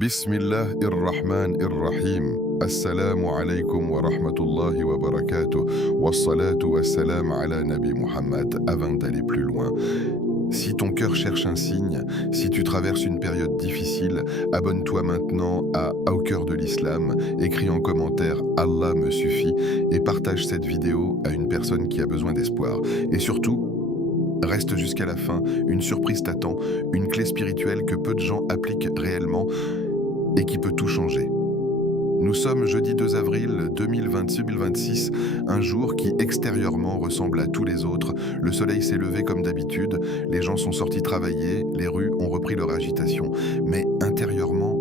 Bismillah ir-Rahman ir-Rahim. Assalamu alaikum wa rahmatullahi wa barakatuh. Wassalatu wassalam ala Nabi Muhammad. Avant d'aller plus loin, si ton cœur cherche un signe, si tu traverses une période difficile, abonne-toi maintenant à Au cœur de l'islam, écris en commentaire Allah me suffit et partage cette vidéo à une personne qui a besoin d'espoir. Et surtout, reste jusqu'à la fin, une surprise t'attend, une clé spirituelle que peu de gens appliquent réellement et qui peut tout changer. Nous sommes jeudi 2 avril 2026, un jour qui extérieurement ressemble à tous les autres. Le soleil s'est levé comme d'habitude, les gens sont sortis travailler, les rues ont repris leur agitation. Mais intérieurement,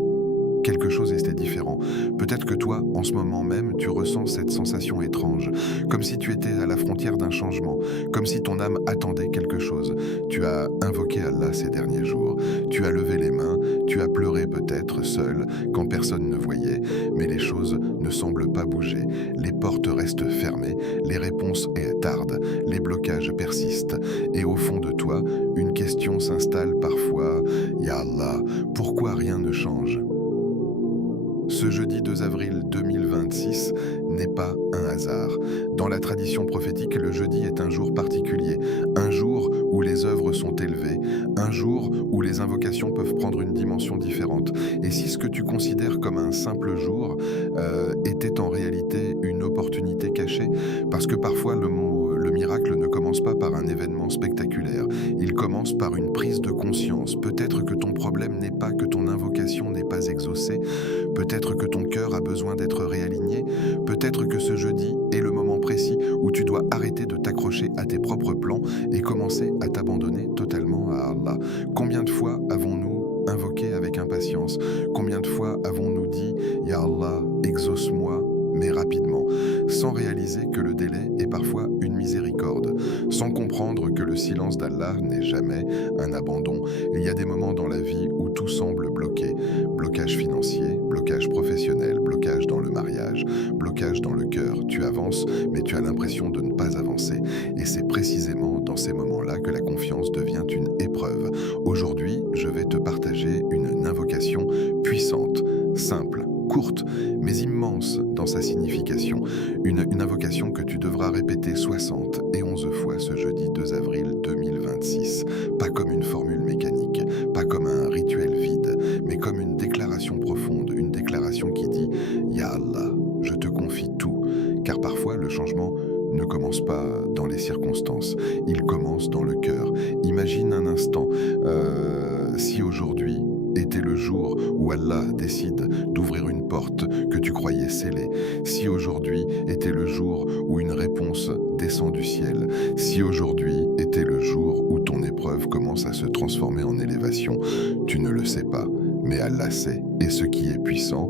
quelque chose était différent. Peut-être que toi, en ce moment même, tu ressens cette sensation étrange, comme si tu étais à la frontière d'un changement, comme si ton âme attendait quelque chose. Tu as invoqué Allah ces derniers jours, tu as levé les mains, tu as pleuré peut-être seul, quand personne ne voyait, mais les choses ne semblent pas bouger. Les portes restent fermées, les réponses tardent, les blocages persistent. Et au fond de toi, une question s'installe parfois. Ya Allah, pourquoi rien ne change ? Ce jeudi 2 avril 2026 n'est pas un hasard. Dans la tradition prophétique, le jeudi est un jour particulier, un jour où les œuvres sont élevées, un jour où les invocations peuvent prendre une dimension différente. Et si ce que tu considères comme un simple jour était en réalité une opportunité cachée, parce que parfois le miracle ne commence pas par un événement spectaculaire, il commence par une prise de conscience. Peut-être que ton problème n'est pas que ton invocation n'est pas exaucée, peut-être que ton cœur a besoin d'être réaligné, peut-être que ce jeudi est le moment précis où tu dois arrêter de t'accrocher à tes propres plans et commencer à t'abandonner totalement à Allah. Combien de fois avons-nous invoqué avec impatience? Combien de fois avons-nous dit « Ya Allah, exauce-moi » mais rapidement, sans réaliser que le délai est parfois une miséricorde, sans comprendre que le silence d'Allah n'est jamais un abandon. Il y a des moments dans la vie où tout semble bloqué. Blocage financier, blocage professionnel, blocage dans le mariage, blocage dans le cœur. Tu avances, mais tu as l'impression de ne pas avancer. Et c'est précisément dans ces moments-là que la confiance devient une épreuve. Aujourd'hui, je vais te partager une invocation puissante, simple, courte, mais immense dans sa signification. Une invocation que tu devras répéter 71 fois ce jeudi 2 avril 2026. Pas comme une formule mécanique, pas comme un rituel vide, mais comme une déclaration profonde, une déclaration qui dit « Ya Allah, je te confie tout ». Car parfois le changement ne commence pas dans les circonstances, il commence dans le cœur. Imagine un instant, si aujourd'hui était le jour où Allah décide d'ouvrir une porte que tu croyais scellée, si aujourd'hui était le jour où une réponse descend du ciel, si aujourd'hui était le jour où ton épreuve commence à se transformer en élévation, tu ne le sais pas, mais Allah sait. Et ce qui est puissant,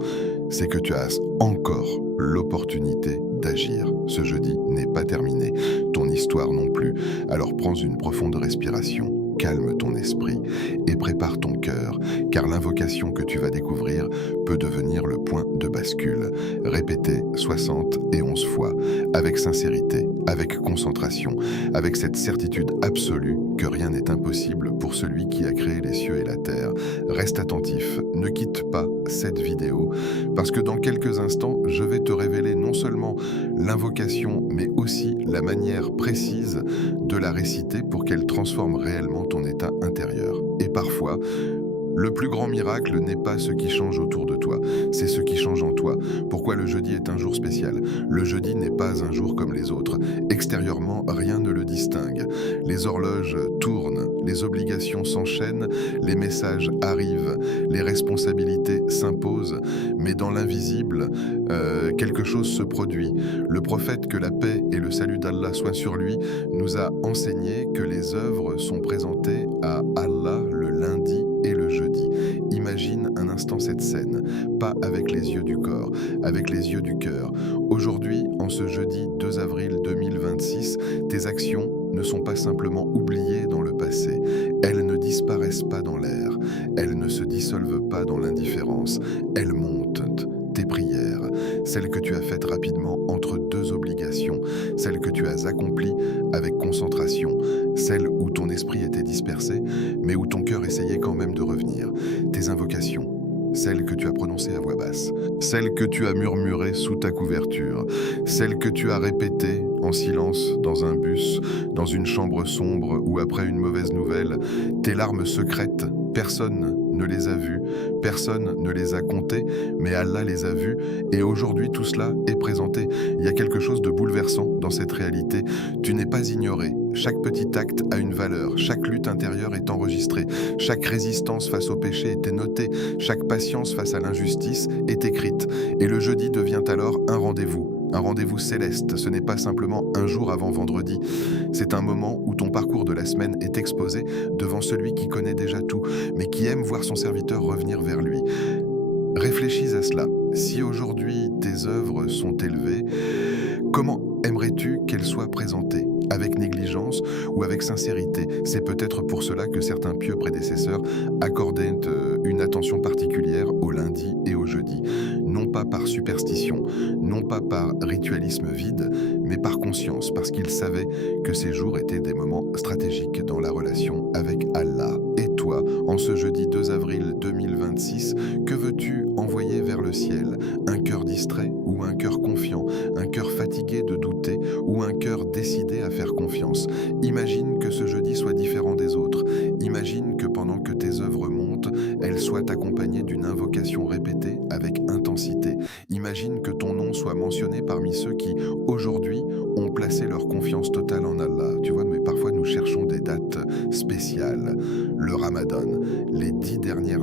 c'est que tu as encore l'opportunité d'agir. Ce jeudi n'est pas terminé, ton histoire non plus. Alors prends une profonde respiration. Calme ton esprit et prépare ton cœur, car l'invocation que tu vas découvrir peut devenir le point de bascule. Répétez 71 fois, avec sincérité, avec concentration, avec cette certitude absolue que rien n'est impossible pour celui qui a créé les cieux et la terre. Reste attentif, ne quitte pas cette vidéo, parce que dans quelques instants, je vais te révéler non seulement l'invocation, mais aussi la manière précise de la réciter pour qu'elle transforme réellement ton état intérieur. Et parfois, le plus grand miracle n'est pas ce qui change autour de toi, c'est ce qui change en toi. Pourquoi le jeudi est un jour spécial? Le jeudi n'est pas un jour comme les autres. Extérieurement, rien ne le distingue. Les horloges tournent, les obligations s'enchaînent, les messages arrivent, les responsabilités s'imposent, mais dans l'invisible, quelque chose se produit. Le prophète, que la paix et le salut d'Allah soient sur lui, nous a enseigné que les œuvres sont présentées à Allah le lundi et le jeudi. Imagine un instant cette scène, pas avec les yeux du corps, avec les yeux du cœur. Aujourd'hui, en ce jeudi 2 avril 2026, tes actions ne sont pas simplement oubliées dans le passé. Elles ne disparaissent pas dans l'air. Elles ne se dissolvent pas dans l'indifférence. Elles montent. Tes prières, celles que tu as faites rapidement entre deux obligations, celles que tu as accomplies avec concentration, celles où ton esprit était dispersé, mais où ton cœur essayait quand même de revenir, tes invocations, celle que tu as prononcée à voix basse, celle que tu as murmurée sous ta couverture, celle que tu as répétée en silence dans un bus, dans une chambre sombre ou après une mauvaise nouvelle, tes larmes secrètes, personne ne les a vues, personne ne les a comptées, mais Allah les a vues et aujourd'hui tout cela est présenté. Il y a quelque chose de bouleversant dans cette réalité. Tu n'es pas ignoré. Chaque petit acte a une valeur, chaque lutte intérieure est enregistrée, chaque résistance face au péché est notée, chaque patience face à l'injustice est écrite. Et le jeudi devient alors un rendez-vous céleste. Ce n'est pas simplement un jour avant vendredi, c'est un moment où ton parcours de la semaine est exposé devant celui qui connaît déjà tout, mais qui aime voir son serviteur revenir vers lui. Réfléchis à cela. Si aujourd'hui tes œuvres sont élevées, comment aimerais-tu qu'elles soient présentées ? Avec négligence ou avec sincérité? C'est peut-être pour cela que certains pieux prédécesseurs accordaient une attention particulière au lundi et au jeudi, non pas par superstition, non pas par ritualisme vide, mais par conscience, parce qu'ils savaient que ces jours étaient des moments stratégiques dans la relation avec Allah. Et toi, en ce jeudi 2 avril 2026, que veux-tu envoyer vers le ciel? Un cœur distrait ou un cœur confiant? Un cœur fatigué de douter ou un cœur décidé à faire confiance? Imagine que ce jeudi soit différent des autres. Imagine que pendant que tes œuvres montent, elles soient accompagnées d'une invocation répétée avec intensité. Imagine que ton nom soit mentionné parmi ceux qui, aujourd'hui, ont placé leur confiance totale en Allah. Tu vois, mais parfois nous cherchons des dates spéciales. Le Ramadan, les 10 dernières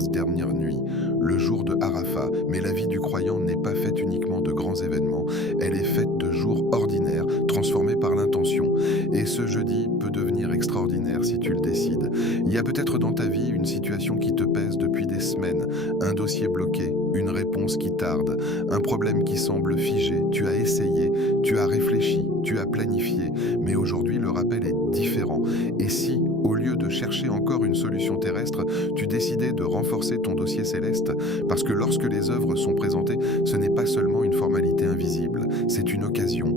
nuits, le jour de Arafat. Mais la vie du croyant n'est pas faite uniquement de grands événements. Elle est faite de jours ordinaires, transformés par l'intention. Et ce jeudi peut devenir extraordinaire si tu le décides. Il y a peut-être dans ta vie une situation qui te pèse depuis des semaines, un dossier bloqué, une réponse qui tarde, un problème qui semble figé. Tu as essayé, tu as réfléchi, tu as planifié, mais aujourd'hui le rappel est différent. Et si, au lieu de chercher encore une solution terrestre, tu décidais de renforcer ton dossier céleste, parce que lorsque les œuvres sont présentées, ce n'est pas seulement une formalité invisible, c'est une occasion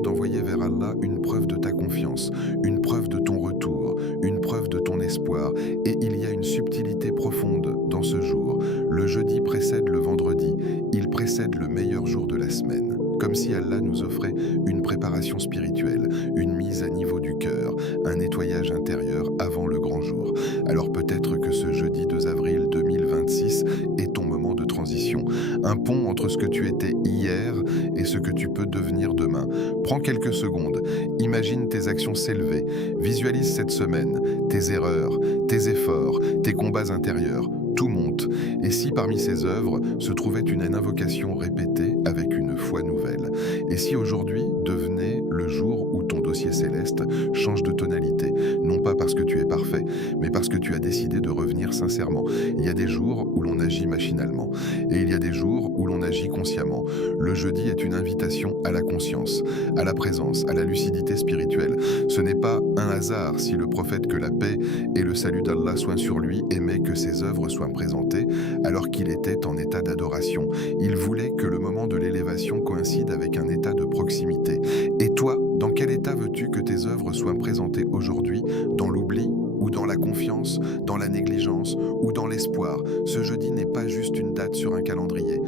d'envoyer vers Allah une preuve de ta confiance, une preuve de ton retour, une preuve de ton espoir. Et il y a une subtilité profonde dans ce jour. Le jeudi précède le vendredi, il précède le meilleur jour de la semaine. Comme si Allah nous offrait une préparation spirituelle, une mise à niveau du cœur, un nettoyage intérieur avant le grand jour. Alors peut-être que ce jeudi 2 avril 2026 est ton moment de transition, un pont entre ce que tu étais hier et ce que tu peux devenir demain. Prends quelques secondes, imagine tes actions s'élever, visualise cette semaine, tes erreurs, tes efforts, tes combats intérieurs. Tout monte. Et si parmi ces œuvres se trouvait une invocation répétée avec une foi nouvelle? Et si aujourd'hui devenait le jour où ton dossier céleste change de tonalité? Non pas parce que tu es parfait, mais parce que tu as décidé de revenir sincèrement. Il y a des jours où l'on agit machinalement, et il y a des jours où l'on agit consciemment. Le jeudi est une invitation à la conscience, à la présence, à la lucidité spirituelle. Ce n'est pas un hasard si le prophète, que la paix et le salut d'Allah soient sur lui, aimait que ses œuvres soient présentées alors qu'il était en état d'adoration. Il voulait que le moment de l'élévation coïncide avec un état de proximité. Et toi, dans quel état veux-tu que tes œuvres soient présentées aujourd'hui? Dans l'oubli ou dans la confiance, dans la négligence ou dans l'espoir? Ce jeudi n'est pas juste une date sur un calendrier.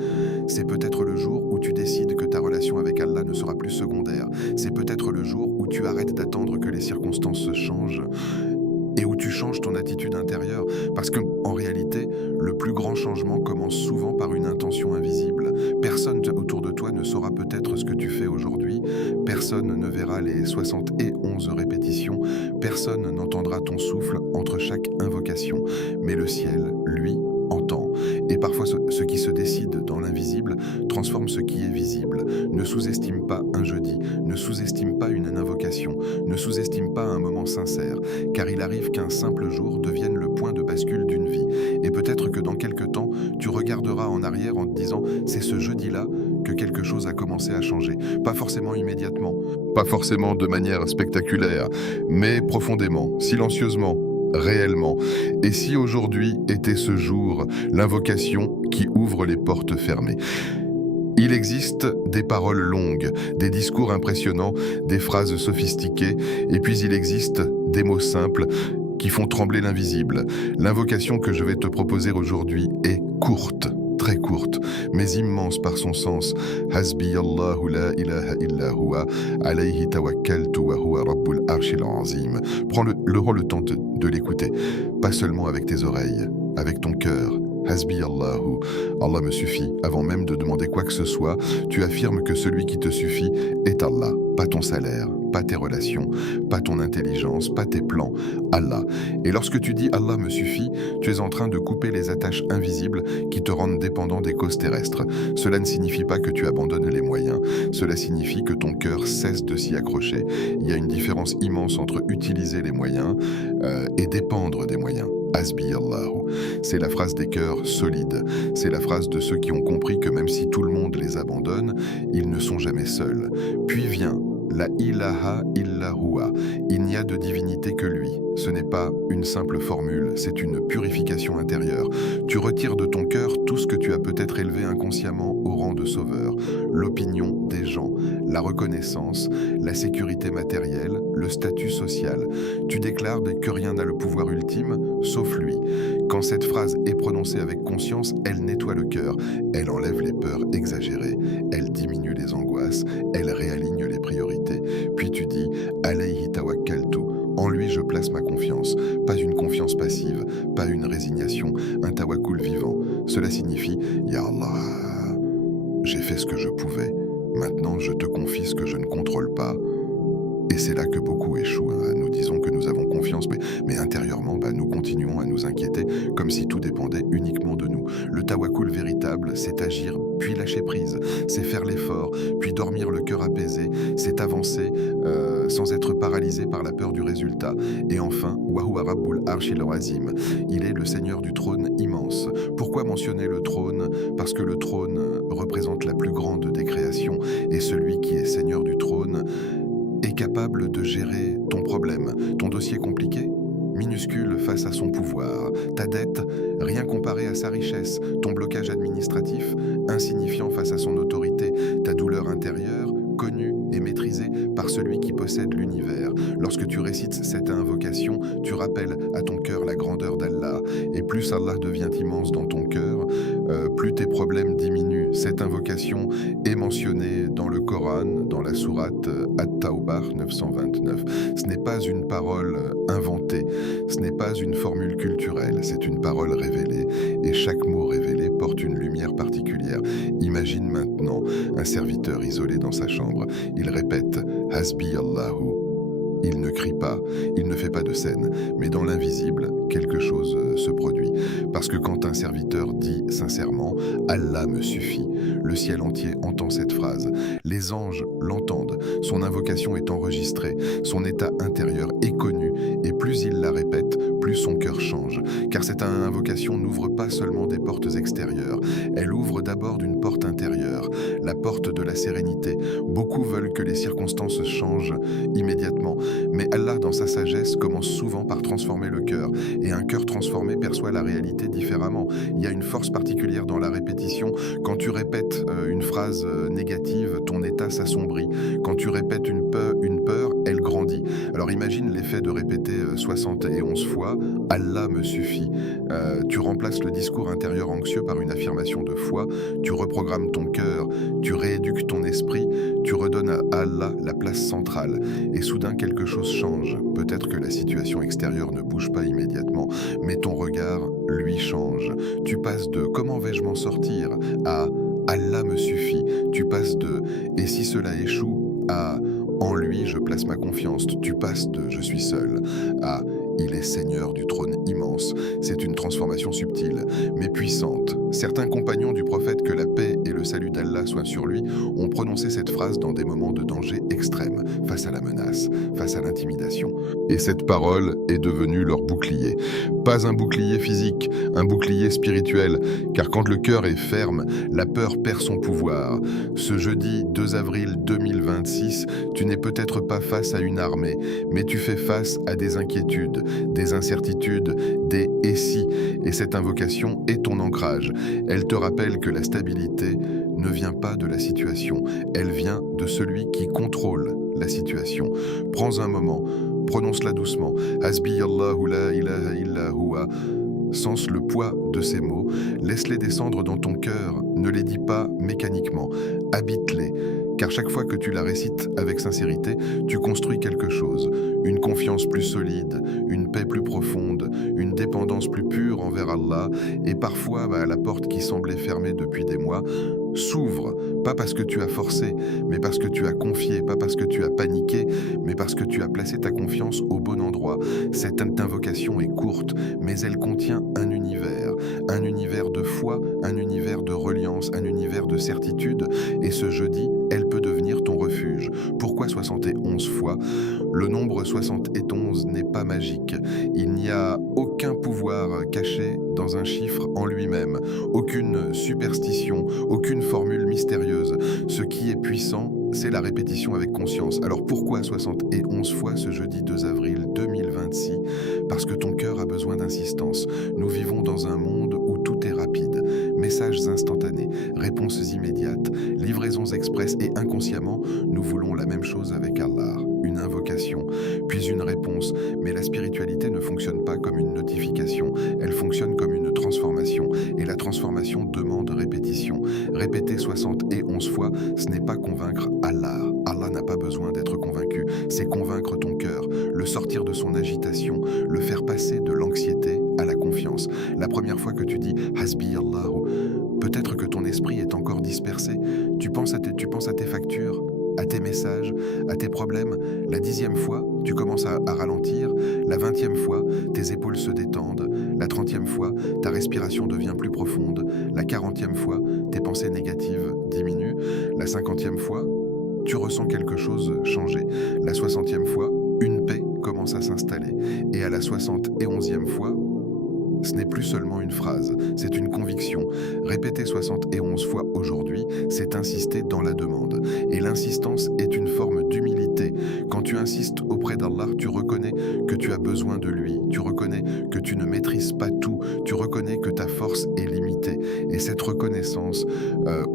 C'est peut-être le jour où tu décides que ta relation avec Allah ne sera plus secondaire. C'est peut-être le jour où tu arrêtes d'attendre que les circonstances se changent et où tu changes ton attitude intérieure, parce que en réalité, le plus grand changement commence souvent par une intention invisible. Personne autour de toi ne saura peut-être ce que tu fais aujourd'hui, personne ne verra les 71 répétitions, personne n'entendra ton souffle entre chaque invocation, mais le ciel, lui, entend. Et parfois, ce qui se décide dans l'invisible transforme ce qui est visible. Ne sous-estime pas un jeudi, ne sous-estime pas une invocation, ne sous-estime pas un moment sincère, car il arrive qu'un simple jour devienne le point de bascule d'une vie. Et peut-être que dans quelque temps, tu regarderas en arrière en te disant « c'est ce jeudi-là que quelque chose a commencé à changer ». Pas forcément immédiatement, pas forcément de manière spectaculaire, mais profondément, silencieusement, réellement. Et si aujourd'hui était ce jour, l'invocation qui ouvre les portes fermées? Il existe des paroles longues, des discours impressionnants, des phrases sophistiquées, et puis il existe des mots simples. qui font trembler l'invisible. L'invocation que je vais te proposer aujourd'hui est courte, très courte, mais immense par son sens. Hasbi Allahu la ilaha illa huwa, alayhi tawakkaltu wa huwa rabbul arshil azim. Prends le temps de l'écouter, pas seulement avec tes oreilles, avec ton cœur. Hasbi Allahu, Allah me suffit. Avant même de demander quoi que ce soit, tu affirmes que celui qui te suffit est Allah, pas ton salaire, pas tes relations, pas ton intelligence, pas tes plans, Allah. Et lorsque tu dis Allah me suffit, tu es en train de couper les attaches invisibles qui te rendent dépendant des causes terrestres. Cela ne signifie pas que tu abandonnes les moyens, cela signifie que ton cœur cesse de s'y accrocher. Il y a une différence immense entre utiliser les moyens et dépendre des moyens. Hasbi Allahu. C'est la phrase des cœurs solides. C'est la phrase de ceux qui ont compris que même si tout le monde les abandonne, ils ne sont jamais seuls. Puis vient la ilaha illa huwa. Il n'y a de divinité que lui. Ce n'est pas une simple formule, c'est une purification intérieure. Tu retires de ton cœur tout ce que tu as peut-être élevé inconsciemment au rang de sauveur. L'opinion des gens, la reconnaissance, la sécurité matérielle, le statut social. Tu déclares que rien n'a le pouvoir ultime, sauf lui. Quand cette phrase est prononcée avec conscience, elle nettoie le cœur, elle enlève les peurs exagérées, elle diminue les angoisses, elle réaligne les priorités. Puis tu dis « Alayhi tawakkaltu ». En lui, je place ma confiance, pas une confiance passive, pas une résignation, un tawakkul vivant. Cela signifie « Ya Allah, j'ai fait ce que je pouvais, maintenant je te confie ce que je ne contrôle pas ». Et c'est là que beaucoup échouent. Nous disons que nous avons confiance, mais intérieurement, nous continuons à nous inquiéter comme si tout dépendait uniquement de nous. Le tawakkul véritable, c'est agir puis lâcher prise, c'est faire l'effort, puis dormir le cœur apaisé, c'est avancer sans être paralysé par la peur du résultat. Et enfin, wa huwa rabbul arshil azim, il est le Seigneur du trône immense. Pourquoi mentionner le trône? Parce que le trône représente la plus grande des créations, et celui qui est Seigneur du trône est capable de gérer ton problème, ton dossier compliqué, minuscule face à son pouvoir, ta dette, rien comparé à sa richesse, ton blocage administratif, insignifiant face à son autorité, ta douleur intérieure, connue et maîtrisée par celui qui possède l'univers. Lorsque tu récites cette invocation, tu rappelles à ton cœur la grandeur d'Allah, et plus Allah devient immense dans ton cœur, plus tes problèmes diminuent. Cette invocation est mentionnée dans le Coran, dans la sourate At-Tawbah 929. Ce n'est pas une parole inventée, ce n'est pas une formule culturelle, c'est une parole révélée, et chaque mot révélé porte une lumière particulière. Imagine maintenant un serviteur isolé dans sa chambre. Il répète « Hasbi Allahu ». Il ne crie pas, il ne fait pas de scène, mais dans l'invisible, quelque chose se produit. Parce que quand un serviteur dit sincèrement « Allah me suffit », le ciel entier entend cette phrase. Les anges l'entendent, son invocation est enregistrée, son état intérieur est connu, et plus il la répète, plus son cœur change. Car cette invocation n'ouvre pas seulement des portes extérieures, elle ouvre d'abord d'une porte intérieure, la porte de la sérénité. Beaucoup veulent que les circonstances changent immédiatement, mais Allah, dans sa sagesse, commence souvent par transformer le cœur. Et un cœur transformé perçoit la réalité différemment. Il y a une force particulière dans la répétition. Quand tu répètes une phrase négative, ton état s'assombrit. Quand tu répètes une peur, elle grandit. Alors imagine l'effet de répéter 71 fois « Allah me suffit ». Tu remplaces le discours intérieur anxieux par une affirmation de foi, tu reprogrammes ton cœur, tu rééduques ton esprit, tu redonnes à Allah la place centrale. Et soudain, quelque chose change. Peut-être que la situation extérieure ne bouge pas immédiatement, mais ton regard, lui, change. Tu passes de « comment vais-je m'en sortir ?» à « Allah me suffit ». Tu passes de « et si cela échoue ?» à « en lui, je place ma confiance ». Tu passes de « je suis seul » à « il est Seigneur du trône immense ». C'est une transformation subtile, mais puissante. Certains compagnons du prophète, que la paix et le salut d'Allah soient sur lui, ont prononcé cette phrase dans des moments de danger extrême, face à la menace, face à l'intimidation. Et cette parole est devenue leur bouclier. Pas un bouclier physique, un bouclier spirituel, car quand le cœur est ferme, la peur perd son pouvoir. Ce jeudi 2 avril 2026, tu n'es peut-être pas face à une armée, mais tu fais face à des inquiétudes, des incertitudes, des « et si ». Et cette invocation est ton ancrage. Elle te rappelle que la stabilité ne vient pas de la situation, elle vient de celui qui contrôle la situation. Prends un moment Prononce-la doucement. Hasbi Allahu la ilaha illa huwa. Sens le poids de ces mots, laisse-les descendre dans ton cœur, ne les dis pas mécaniquement, habite-les, car chaque fois que tu la récites avec sincérité, tu construis quelque chose, une confiance plus solide, une paix plus profonde, une dépendance plus pure envers Allah, et parfois la porte qui semblait fermée depuis des mois s'ouvre, pas parce que tu as forcé, mais parce que tu as confié, pas parce que tu as paniqué, mais parce que tu as placé ta confiance au bon endroit. Cette invocation est courte, mais elle contient un univers de foi, un univers de reliance, un univers de certitude, et ce jeudi, elle peut devenir ton refuge. Pourquoi 71 fois? Le nombre 71 n'est pas magique. Il n'y a aucun pouvoir caché dans un chiffre en lui-même, aucune superstition, aucune formule mystérieuse. Ce qui est puissant, c'est la répétition avec conscience. Alors pourquoi 71 fois ce jeudi 2 avril 2026? Parce que ton cœur a besoin d'insistance. Nous vivons dans un monde où tout est rapide. Messages instantanés, réponses immédiates, livraisons express et inconsciemment, nous voulons la même chose avec Allah. Une invocation, puis une réponse. Mais la spiritualité ne fonctionne pas comme une notification, elle fonctionne comme une transformation. Et la transformation demande répétition. Répéter 71 fois, ce n'est pas convaincre Allah. Allah n'a pas besoin d'être convaincu, c'est convaincre ton cœur, le sortir de son agitation, le faire passer de l'anxiété à la confiance. La première fois que tu dis « Hasbi Allahu », peut-être que ton esprit est encore dispersé. Tu penses à tes factures, à tes messages, à tes problèmes. La 10e fois, tu commences à ralentir. La 20e fois, tes épaules se détendent. La 30e fois, ta respiration devient plus profonde. La 40e fois, tes pensées négatives diminuent. La 50e fois, tu ressens quelque chose changer. La 60e fois, une paix commence à s'installer. Et à la 71e fois, ce n'est plus seulement une phrase, c'est une conviction. Répéter 71 fois aujourd'hui, c'est insister dans la demande. Et l'insistance est une forme d'humilité. Quand tu insistes auprès d'Allah, tu reconnais que tu as besoin de lui. Tu reconnais que tu ne maîtrises pas tout. Tu reconnais que ta force est limitée. Et cette reconnaissance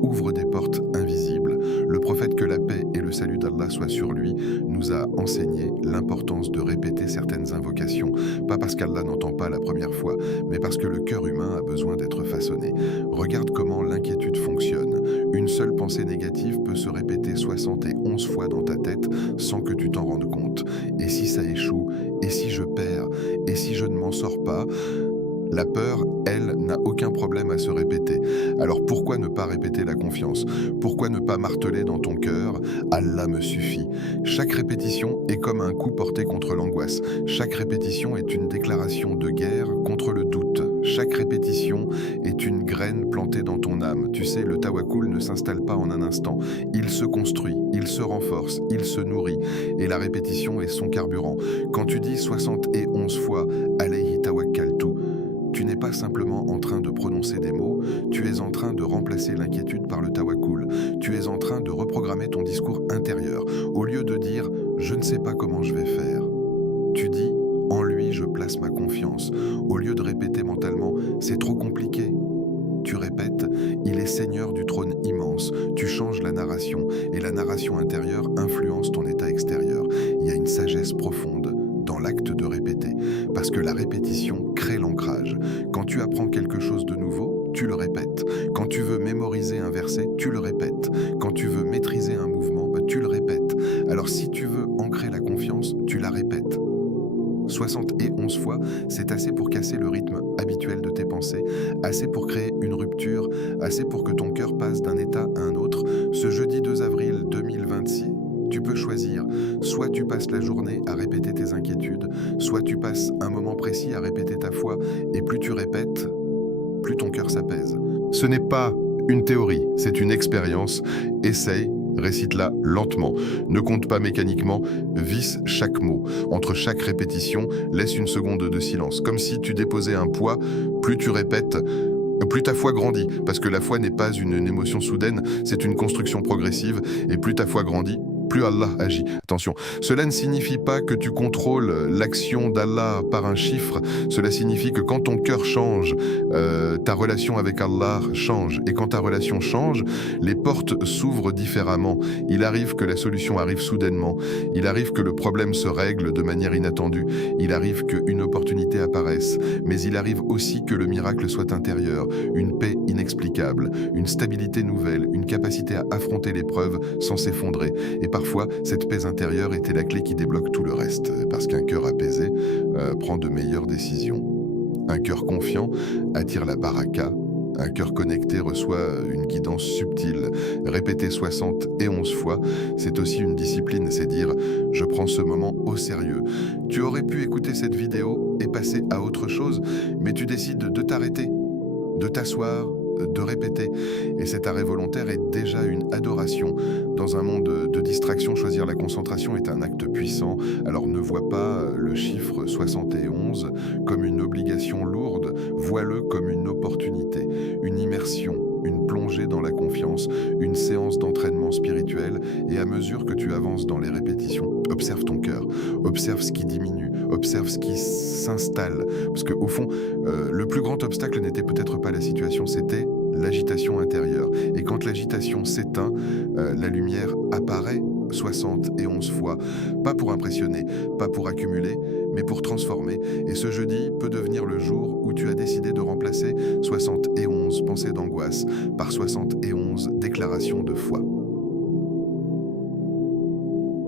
ouvre des portes invisibles. Le prophète, que la paix et le salut d'Allah soient sur lui, nous a enseigné l'importance de répéter certaines invocations. Pas parce qu'Allah n'entend pas la première fois, mais parce que le cœur humain a besoin d'être façonné. Regarde comment l'inquiétude fonctionne. Une seule pensée négative peut se répéter 71 fois dans ta tête sans que tu t'en rendes compte. Et si ça échoue? Et si je perds? Et si je ne m'en sors pas? La peur, elle, n'a aucun problème à se répéter. Alors pourquoi ne pas répéter la confiance? Pourquoi ne pas marteler dans ton cœur « Allah me suffit ». Chaque répétition est comme un coup porté contre l'angoisse. Chaque répétition est une déclaration de guerre contre le doute. Chaque répétition est une graine plantée dans ton âme. Tu sais, le tawakkul ne s'installe pas en un instant. Il se construit, il se renforce, il se nourrit. Et la répétition est son carburant. Quand tu dis 71 fois « Alayhi tawakkaltu », tu n'es pas simplement en train de prononcer des mots, tu es en train de remplacer l'inquiétude par le tawakkul. Tu es en train de reprogrammer ton discours intérieur. Au lieu de dire « je ne sais pas comment je vais faire », tu dis « en lui je place ma confiance ». Au lieu de répéter mentalement « c'est trop compliqué », tu répètes « il est seigneur du trône immense ». Tu changes la narration et la narration intérieure influence ton état extérieur. Il y a une sagesse profonde dans l'acte de répéter, parce que la répétition crée l'ancrage. Quand tu apprends quelque chose de nouveau, tu le répètes. Quand tu veux mémoriser un verset, tu le répètes. Quand tu veux maîtriser un mouvement, tu le répètes. Alors si tu veux ancrer la confiance, tu la répètes. 71 fois, c'est assez pour casser le rythme habituel de tes pensées, assez pour créer une rupture, assez pour que ton cœur passe d'un état à un autre. Ce jeudi 2 avril 2026, tu peux choisir, soit tu passes la journée à répéter tes inquiétudes, soit tu passes un moment précis à répéter ta foi, et plus tu répètes, plus ton cœur s'apaise. Ce n'est pas une théorie, c'est une expérience. Essaye, récite-la lentement. Ne compte pas mécaniquement, visse chaque mot. Entre chaque répétition, laisse une seconde de silence. Comme si tu déposais un poids, plus tu répètes, plus ta foi grandit, parce que la foi n'est pas une émotion soudaine, c'est une construction progressive, et plus ta foi grandit, plus Allah agit. Attention, cela ne signifie pas que tu contrôles l'action d'Allah par un chiffre. Cela signifie que quand ton cœur change, ta relation avec Allah change. Et quand ta relation change, les portes s'ouvrent différemment. Il arrive que la solution arrive soudainement. Il arrive que le problème se règle de manière inattendue. Il arrive qu'une opportunité apparaisse. Mais il arrive aussi que le miracle soit intérieur, une paix inexplicable, une stabilité nouvelle, une capacité à affronter l'épreuve sans s'effondrer. Et parfois, cette paix intérieure était la clé qui débloque tout le reste, parce qu'un cœur apaisé prend de meilleures décisions. Un cœur confiant attire la baraka. Un cœur connecté reçoit une guidance subtile. Répéter 71 fois, c'est aussi une discipline, c'est dire « je prends ce moment au sérieux ». Tu aurais pu écouter cette vidéo et passer à autre chose, mais tu décides de t'arrêter, de t'asseoir, de répéter. Et cet arrêt volontaire est déjà une adoration. Dans un monde de distraction, choisir la concentration est un acte puissant. Alors ne vois pas le chiffre 71 comme une obligation lourde, vois-le comme une opportunité, une immersion, une plongée dans la confiance, une séance d'entraînement spirituel. Et à mesure que tu avances dans les répétitions, observe ton cœur, observe ce qui diminue, observe ce qui s'installe. Parce qu'au fond, le plus grand obstacle n'était peut-être pas la situation, c'était l'agitation intérieure. Et quand l'agitation s'éteint, la lumière apparaît 71 fois. Pas pour impressionner, pas pour accumuler, mais pour transformer. Et ce jeudi peut devenir le jour où tu as décidé de remplacer 71 pensées d'angoisse par 71 déclarations de foi.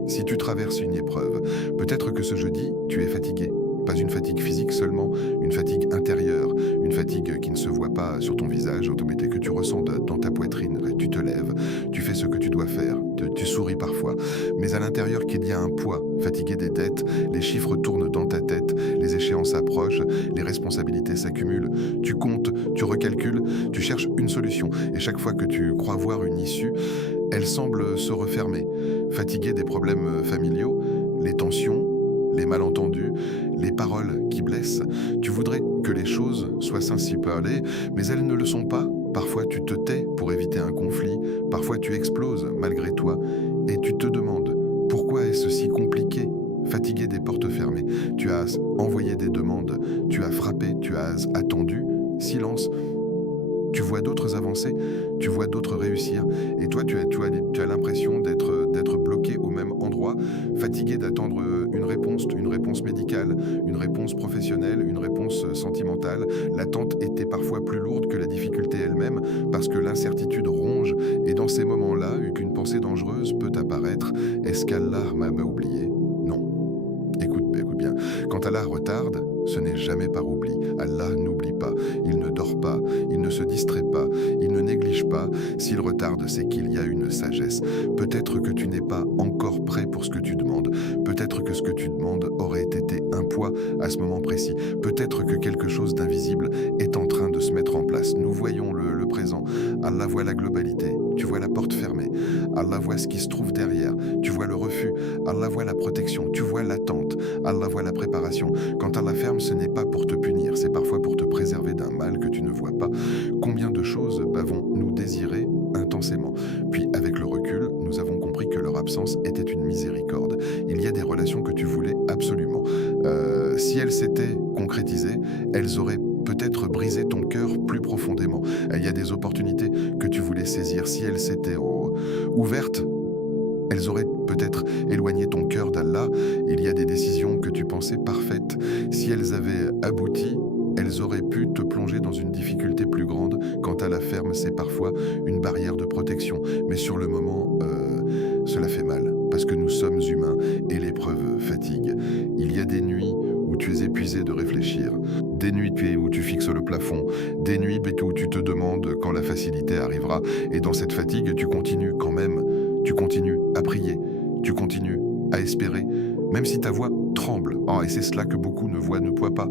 Si tu traverses une épreuve, peut-être que ce jeudi, tu es fatigué. Pas une fatigue physique seulement, une fatigue intérieure, une fatigue qui ne se voit pas sur ton visage, mais que tu ressens dans ta poitrine. Tu te lèves, tu fais ce que tu dois faire, tu souris parfois, mais à l'intérieur qu'il y a un poids, fatigué des dettes, les chiffres tournent dans ta tête, les échéances approchent, les responsabilités s'accumulent, tu comptes, tu recalcules, tu cherches une solution, et chaque fois que tu crois voir une issue, elle semble se refermer. Fatigué des problèmes familiaux, les tensions, les malentendus, les paroles qui blessent. Tu voudrais que les choses soient simplifiées, mais elles ne le sont pas. Parfois tu te tais pour éviter un conflit, parfois tu exploses malgré toi, et tu te demandes pourquoi est-ce si compliqué? Fatigué des portes fermées, tu as envoyé des demandes, tu as frappé, tu as attendu, silence. Tu vois d'autres avancer, tu vois d'autres réussir, et toi tu as l'impression d'être bloqué au même endroit, fatigué d'attendre une réponse médicale, une réponse professionnelle, une réponse sentimentale. L'attente était parfois plus lourde que la difficulté elle-même, parce que l'incertitude ronge, et dans ces moments-là, qu'une pensée dangereuse peut apparaître. Est-ce qu'Allah m'a oublié? Non. Écoute bien, quand Allah retarde, ce n'est jamais par oubli. Allah n'oublie pas, il ne dort pas, il ne se distrait pas, il ne néglige pas. S'il retarde, c'est qu'il y a une sagesse. Peut-être que tu n'es pas encore prêt pour ce que tu demandes. Peut-être que ce que tu demandes aurait été un poids à ce moment précis. Peut-être que quelque chose d'invisible est en train de se mettre en place. Nous voyons le présent. Allah voit la globalité. Tu vois la porte fermée. Allah voit ce qui se trouve derrière. Tu vois le refus. Allah voit la protection. Tu vois l'attente. Allah voit la préparation. Quand Allah ferme, ce n'est pas pour te punir, c'est parfois pour te préserver d'un mal que tu ne vois pas. Combien de choses avons-nous désiré intensément? Puis avec le recul, nous avons compris que leur absence était une miséricorde. Il y a des relations que tu voulais absolument. Si elles s'étaient concrétisées, elles auraient peut-être brisé ton cœur plus profondément. Il y a des opportunités que tu voulais saisir. Si elles s'étaient ouvertes, elles auraient peut-être éloigné ton cœur d'Allah. Il y a des décisions que tu pensais parfaites. Si elles avaient abouti, elles auraient pu te plonger dans une difficulté plus grande. Quant à la ferme, c'est parfois une barrière de protection. Mais sur le moment, cela fait mal, parce que nous sommes humains et l'épreuve fatigue. Il y a des nuits où tu es épuisé de réfléchir, des nuits où tu fixes le plafond, des nuits où tu te demandes quand la facilité arrivera. Et dans cette fatigue, tu continues quand même. Tu continues à prier, tu continues à espérer, même si ta voix tremble. Et c'est cela que beaucoup ne voient pas.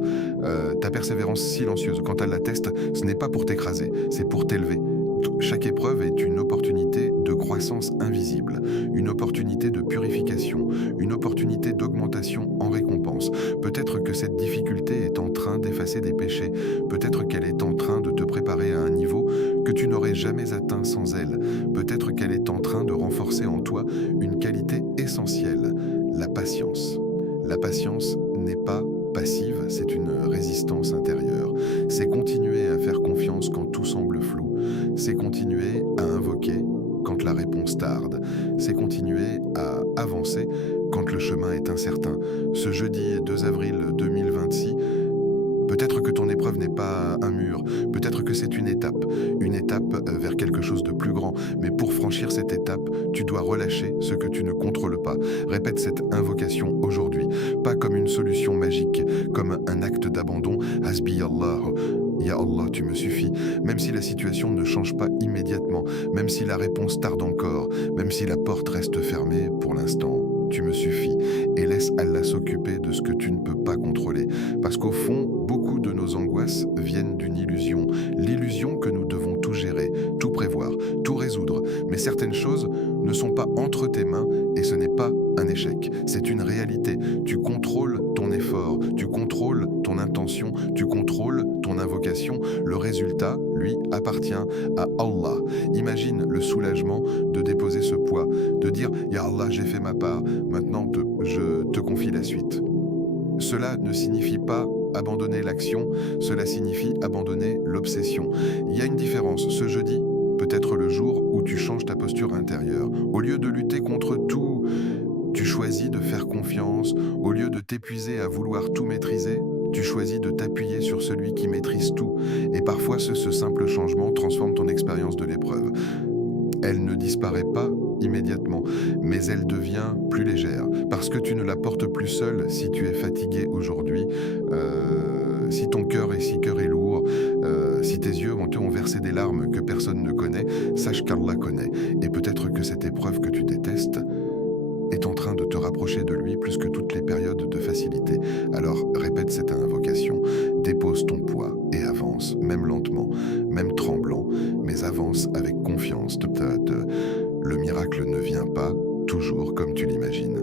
Ta persévérance silencieuse, quand elle l'atteste, ce n'est pas pour t'écraser, c'est pour t'élever. Chaque épreuve est une opportunité de croissance. croissance invisible, une opportunité de purification, une opportunité d'augmentation en récompense. Peut-être que cette difficulté est en train d'effacer des péchés, peut-être qu'elle est en train de te préparer à un niveau que tu n'aurais jamais atteint sans elle, peut-être qu'elle est en train de renforcer en toi une qualité essentielle, la patience. La patience n'est pas passive, c'est une résistance intérieure. C'est continuer à faire confiance quand tout semble flou. C'est continuer à invoquer quand la réponse tarde. C'est continuer à avancer quand le chemin est incertain. Ce jeudi 2 avril 2026, peut-être que ton épreuve n'est pas un mur, peut-être que c'est une étape vers quelque chose de plus grand. Mais pour franchir cette étape, tu dois relâcher ce que tu ne contrôles pas. Répète cette invocation aujourd'hui, pas comme une solution magique, comme un acte d'abandon. Hasbi Allah, Ya Allah, tu me suffis. Même si la situation ne change pas immédiatement, même si la réponse tarde encore, même si la porte reste fermée pour l'instant. Tu me suffis et laisse Allah s'occuper de ce que tu ne peux pas contrôler. Parce qu'au fond, beaucoup de nos angoisses viennent d'une illusion. L'illusion que nous devons tout gérer, tout prévoir, tout résoudre. Mais certaines choses ne sont pas entre tes mains et ce n'est pas un échec. C'est une réalité. Tu contrôles ton effort, tu contrôles ton intention, tu contrôles ton invocation. Le résultat, lui, appartient à Allah. Imagine le soulagement de déposer ce poids, de dire « Ya Allah, j'ai fait ma part, maintenant je te confie la suite ». Cela ne signifie pas abandonner l'action, cela signifie abandonner l'obsession. Il y a une différence. Ce jeudi peut être le jour où tu changes ta posture intérieure. Au lieu de lutter contre tout, tu choisis de faire confiance. Au lieu de t'épuiser à vouloir tout maîtriser, tu choisis de t'appuyer sur celui qui maîtrise tout. Et parfois, ce simple changement transforme ton expérience de l'épreuve. Elle ne disparaît pas immédiatement, mais elle devient plus légère. Parce que tu ne la portes plus seule si tu es fatigué aujourd'hui, si ton cœur est lourd, si tes yeux ont versé des larmes que personne ne connaît, sache qu'Allah connaît. Et peut-être que cette épreuve que tu détestes est en train de te rapprocher de lui plus que toutes les périodes de facilité. Alors répète cette invocation, dépose ton poids et avance, même lentement, même tremblant, mais avance avec confiance. Le miracle ne vient pas toujours comme tu l'imagines.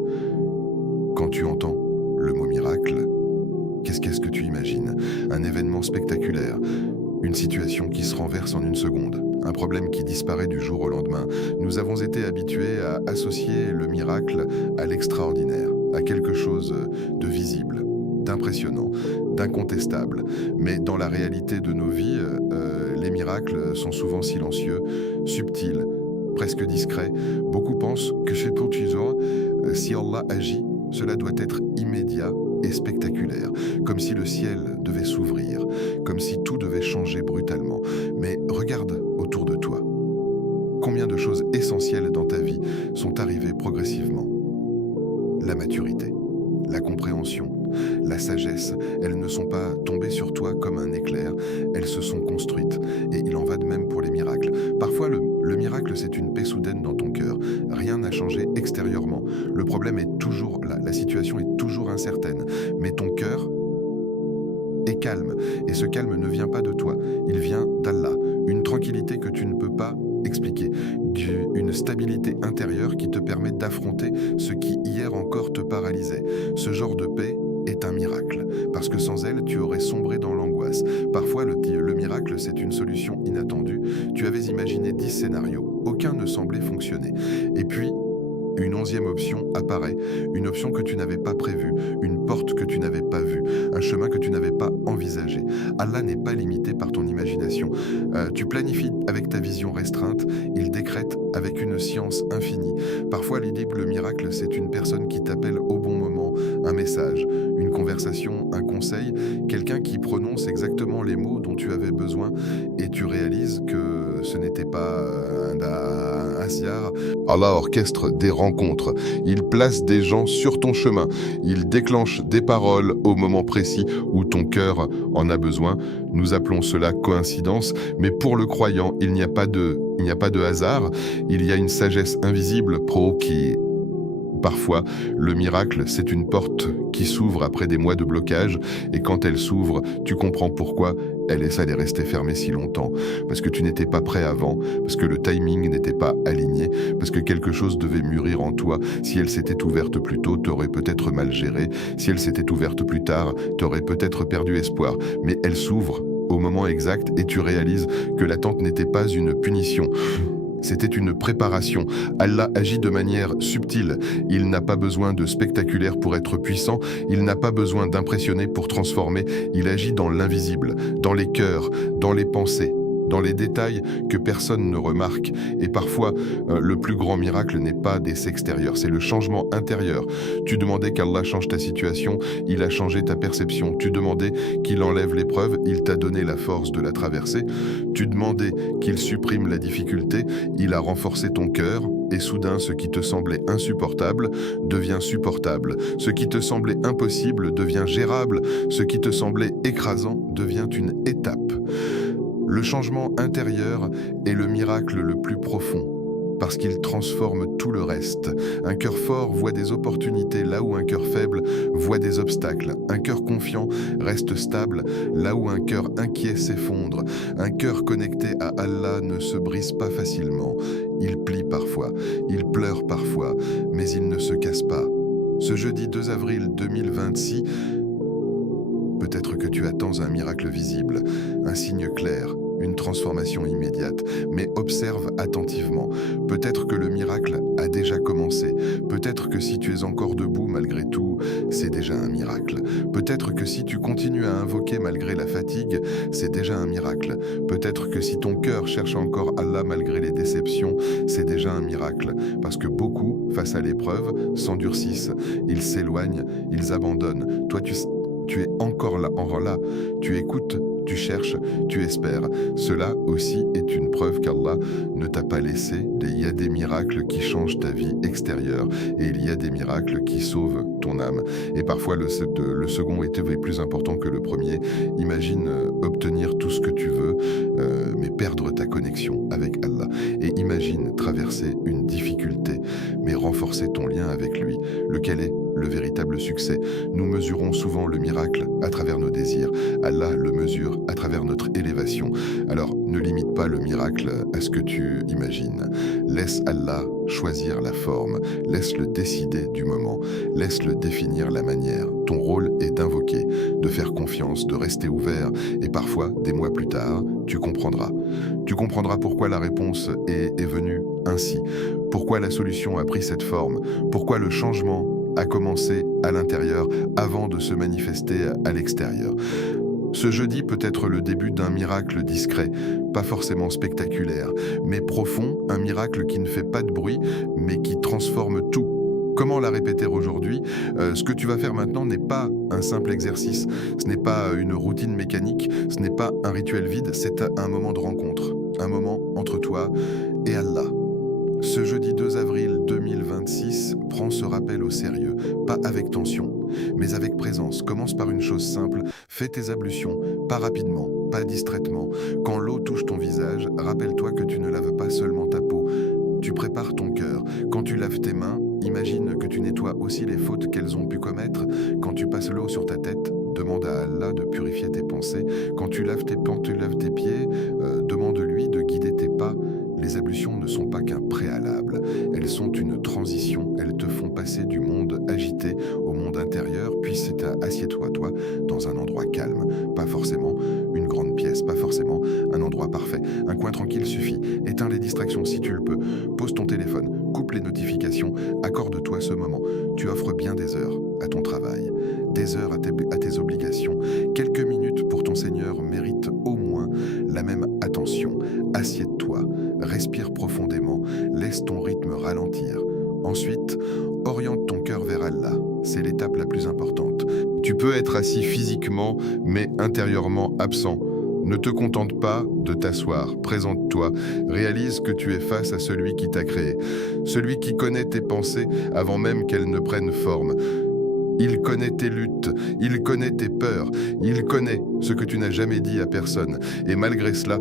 Quand tu entends le mot miracle, qu'est-ce que tu imagines? Un événement spectaculaire, une situation qui se renverse en une seconde, un problème qui disparaît du jour au lendemain. Nous avons été habitués à associer le miracle à l'extraordinaire, à quelque chose de visible, d'impressionnant, d'incontestable. Mais dans la réalité de nos vies, les miracles sont souvent silencieux, subtils, presque discrets. Beaucoup pensent que c'est pour toujours. Si Allah agit, cela doit être immédiat et spectaculaire, comme si le ciel devait s'ouvrir, comme si tout devait changer brutalement. Mais regarde autour de toi. Combien de choses essentielles dans ta vie sont arrivées progressivement? La maturité, la compréhension, la sagesse, elles ne sont pas tombées sur toi comme un éclair, elles se sont construites. Et il en va de même pour les miracles. Parfois, le miracle, c'est une paix soudaine dans ton cœur. Rien n'a changé extérieurement. Le problème est toujours là, la situation est toujours incertaine. Mais ton cœur est calme. Et ce calme ne vient pas de toi, il vient d'Allah. Une tranquillité que tu ne peux pas expliquer. Une stabilité intérieure qui te permet d'affronter ce qui hier encore te paralysait. Ce genre de paix est un miracle, parce que sans elle, tu aurais sombré dans l'angoisse. Parfois, le miracle, c'est une solution inattendue. Tu avais imaginé 10 scénarios, aucun ne semblait fonctionner. Et puis, une 11e option apparaît, une option que tu n'avais pas prévue, une porte que tu n'avais pas vue, un chemin que tu n'avais pas envisagé. Allah n'est pas limité par ton imagination. Tu planifies avec ta vision restreinte, il décrète avec une science infinie. Parfois, l'idée, le miracle, c'est une personne qui t'appelle au bon moment, un message, une conversation, un conseil, quelqu'un qui prononce exactement les mots dont tu avais besoin et tu réalises que ce n'était pas un hasard. Allah orchestre des rencontres, il place des gens sur ton chemin, il déclenche des paroles au moment précis où ton cœur en a besoin. Nous appelons cela coïncidence, mais pour le croyant, il n'y a pas de hasard, il y a une sagesse invisible qui... Parfois, le miracle, c'est une porte qui s'ouvre après des mois de blocage, et quand elle s'ouvre, tu comprends pourquoi elle est restée fermée si longtemps, parce que tu n'étais pas prêt avant, parce que le timing n'était pas aligné, parce que quelque chose devait mûrir en toi. Si elle s'était ouverte plus tôt, t'aurais peut-être mal géré. Si elle s'était ouverte plus tard, t'aurais peut-être perdu espoir. Mais elle s'ouvre au moment exact et tu réalises que l'attente n'était pas une punition. C'était une préparation. Allah agit de manière subtile. Il n'a pas besoin de spectaculaire pour être puissant. Il n'a pas besoin d'impressionner pour transformer. Il agit dans l'invisible, dans les cœurs, dans les pensées, dans les détails que personne ne remarque. Et parfois, le plus grand miracle n'est pas des extérieurs, c'est le changement intérieur. Tu demandais qu'Allah change ta situation, il a changé ta perception. Tu demandais qu'il enlève l'épreuve, il t'a donné la force de la traverser. Tu demandais qu'il supprime la difficulté, il a renforcé ton cœur. Et soudain, ce qui te semblait insupportable devient supportable. Ce qui te semblait impossible devient gérable. Ce qui te semblait écrasant devient une étape. Le changement intérieur est le miracle le plus profond, parce qu'il transforme tout le reste. Un cœur fort voit des opportunités là où un cœur faible voit des obstacles. Un cœur confiant reste stable là où un cœur inquiet s'effondre. Un cœur connecté à Allah ne se brise pas facilement. Il plie parfois, il pleure parfois, mais il ne se casse pas. Ce jeudi 2 avril 2026, peut-être que tu attends un miracle visible, un signe clair, une transformation immédiate, mais observe attentivement. Peut-être que le miracle a déjà commencé. Peut-être que si tu es encore debout malgré tout, c'est déjà un miracle. Peut-être que si tu continues à invoquer malgré la fatigue, c'est déjà un miracle. Peut-être que si ton cœur cherche encore Allah malgré les déceptions, c'est déjà un miracle. Parce que beaucoup, face à l'épreuve, s'endurcissent, ils s'éloignent, ils abandonnent. Toi, tu es encore là, tu écoutes, tu cherches, tu espères. Cela aussi est une preuve qu'Allah ne t'a pas laissé. Il y a des miracles qui changent ta vie extérieure et il y a des miracles qui sauvent ton âme. Et parfois le second est plus important que le premier. Imagine obtenir tout ce que tu veux, mais perdre ta connexion avec Allah. Et imagine traverser une difficulté, mais renforcer ton lien avec lui. Lequel est le véritable succès? Nous mesurons souvent le miracle à travers nos désirs. Allah le mesure à travers notre élévation. Alors, ne limite pas le miracle à ce que tu imagines. Laisse Allah choisir la forme. Laisse-le décider du moment. Laisse-le définir la manière. Ton rôle est d'invoquer, de faire confiance, de rester ouvert. Et parfois, des mois plus tard, tu comprendras. Tu comprendras pourquoi la réponse est venue ainsi. Pourquoi la solution a pris cette forme. Pourquoi le changement a commencé à l'intérieur avant de se manifester à l'extérieur. Ce jeudi peut être le début d'un miracle discret, pas forcément spectaculaire, mais profond, un miracle qui ne fait pas de bruit, mais qui transforme tout. Comment la répéter aujourd'hui? Ce que tu vas faire maintenant n'est pas un simple exercice, ce n'est pas une routine mécanique, ce n'est pas un rituel vide, c'est un moment de rencontre, un moment entre toi et Allah. Ce jeudi 2 avril 2026, prends ce rappel au sérieux, pas avec tension, mais avec présence. Commence par une chose simple, fais tes ablutions, pas rapidement, pas distraitement. Quand l'eau touche ton visage, rappelle-toi que tu ne laves pas seulement ta peau, tu prépares ton cœur. Quand tu laves tes mains, imagine que tu nettoies aussi les fautes qu'elles ont pu commettre. Quand tu passes l'eau sur ta tête, demande à Allah de purifier tes pensées. Quand tu laves tes pieds, demande-lui de guider tes pas. Les ablutions ne sont pas qu'un préalable, elles sont une transition, elles te font passer du monde agité au monde intérieur, puis assieds-toi, toi, dans un endroit calme, pas forcément une grande pièce, pas forcément un endroit parfait, un coin tranquille suffit, éteins les distractions si tu le peux, pose ton téléphone, coupe les notifications, accorde-toi ce moment, tu offres bien des heures à ton travail, des heures à tes obligations, quelques minutes pour ton Seigneur méritent au moins la même attention, assieds-toi, respire profondément, laisse ton rythme ralentir. Ensuite, oriente ton cœur vers Allah. C'est l'étape la plus importante. Tu peux être assis physiquement, mais intérieurement absent. Ne te contente pas de t'asseoir. Présente-toi. Réalise que tu es face à celui qui t'a créé. Celui qui connaît tes pensées avant même qu'elles ne prennent forme. Il connaît tes luttes, il connaît tes peurs, il connaît ce que tu n'as jamais dit à personne. Et malgré cela,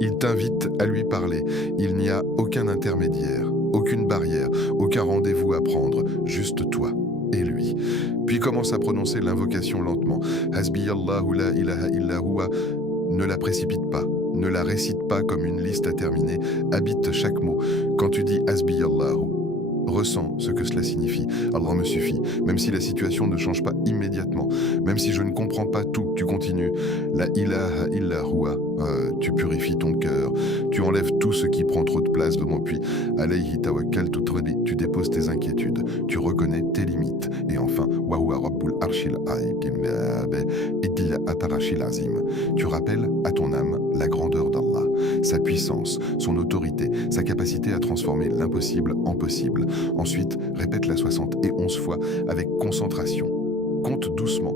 il t'invite à lui parler. Il n'y a aucun intermédiaire, aucune barrière, aucun rendez-vous à prendre, juste toi et lui. Puis commence à prononcer l'invocation lentement. Hasbiyallahu la ilaha illa huwa. Ne la précipite pas. Ne la récite pas comme une liste à terminer. Habite chaque mot. Quand tu dis Hasbi Allahu, ressens ce que cela signifie. Allah me suffit. Même si la situation ne change pas immédiatement, même si je ne comprends pas tout, tu continues. La ilaha illa huwa. Tu purifies ton cœur. Tu enlèves tout ce qui prend trop de place devant, puis alayhi tawakkal, tu déposes tes inquiétudes. Tu reconnais tes limites. Et enfin, wa huwa rabbul arshil azim. Tu rappelles à ton âme la grandeur d'Allah, sa puissance, son autorité, sa capacité à transformer l'impossible en possible. Ensuite, répète-la 71 fois avec concentration. Compte doucement.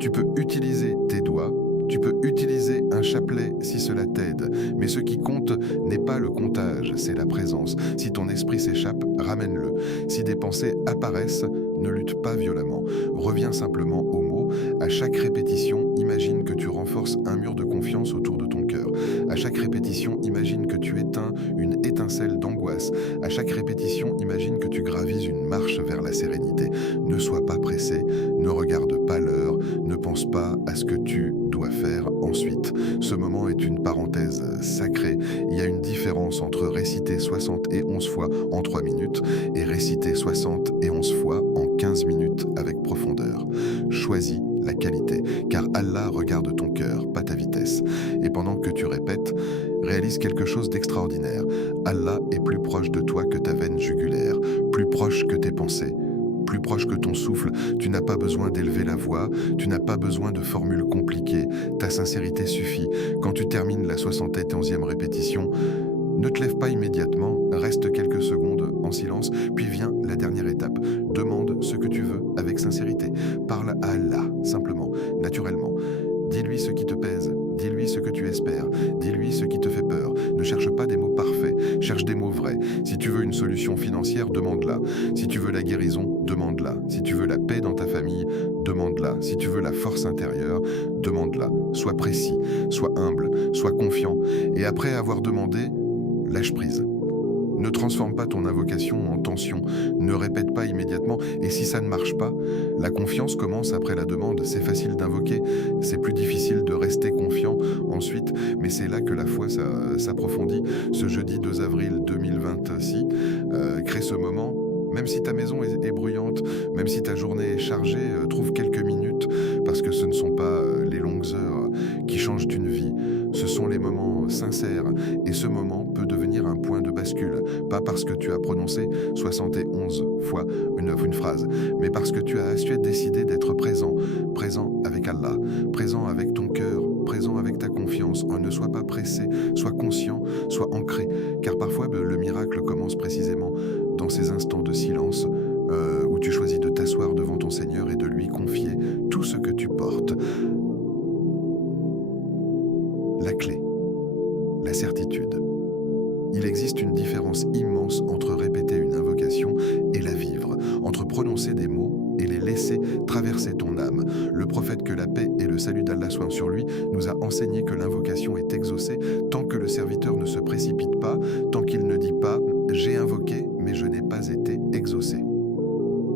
Tu peux utiliser tes doigts, tu peux utiliser un chapelet si cela t'aide, mais ce qui compte n'est pas le comptage, c'est la présence. Si ton esprit s'échappe, ramène-le. Si des pensées apparaissent, ne lutte pas violemment. Reviens simplement aux mots. À chaque répétition, imagine que tu renforces un mur de confiance autour de ton cœur. À chaque répétition, imagine que tu éteins une étincelle d'angoisse. À chaque répétition, imagine que tu gravises une marche vers la sérénité. Ne sois pas pressé, ne regarde pas l'heure, ne pense pas à ce que tu dois faire ensuite. Ce moment est une parenthèse sacrée. Il y a une différence entre réciter 71 fois en 3 minutes et réciter 71 fois en 15 minutes avec profondeur. Choisis la qualité, car Allah regarde ton cœur, pas ta vitesse. Et pendant que tu répètes, réalise quelque chose d'extraordinaire. Allah est plus proche de toi que ta veine jugulaire, plus proche que tes pensées, plus proche que ton souffle. Tu n'as pas besoin d'élever la voix, tu n'as pas besoin de formules compliquées. Ta sincérité suffit. Quand tu termines la 71e répétition, ne te lève pas immédiatement, reste quelques secondes en silence, puis vient la dernière étape. Demande ce que tu veux avec sincérité. Parle à Allah, simplement, naturellement. Dis-lui ce qui te pèse, dis-lui ce que tu espères, dis-lui ce qui te fait peur. Ne cherche pas des mots parfaits, cherche des mots vrais. Si tu veux une solution financière, demande-la. Si tu veux la guérison, demande-la. Si tu veux la paix dans ta famille, demande-la. Si tu veux la force intérieure, demande-la. Sois précis, sois humble, sois confiant. Et après avoir demandé, lâche prise. Ne transforme pas ton invocation en tension, ne répète pas immédiatement, et si ça ne marche pas, la confiance commence après la demande. C'est facile d'invoquer, c'est plus difficile de rester confiant ensuite, mais c'est là que la foi s'approfondit. Ce jeudi 2 avril 2026, crée ce moment. Même si ta maison est bruyante, même si ta journée est chargée, trouve quelques minutes, parce que ce ne sont pas les longues heures qui changent une vie, ce sont les moments sincères, et ce moment peut devenir un point de bascule, pas parce que tu as prononcé 71 fois une phrase, mais parce que tu as su décider d'être présent, présent avec Allah, présent avec ton cœur, présent avec ta confiance. Ne sois pas pressé, sois conscient, sois ancré, car parfois le miracle commence précisément dans ces instants de silence où tu choisis de t'asseoir devant ton Seigneur et de lui confier tout ce que tu portes. La clé, la certitude. Il existe une différence immense entre répéter une invocation et la vivre, entre prononcer des mots et les laisser traverser ton âme. Le prophète, que la paix et le salut d'Allah soient sur lui, nous a enseigné que l'invocation est exaucée tant que le serviteur ne se précipite pas, tant qu'il ne dit pas « j'ai invoqué, mais je n'ai pas été exaucé ».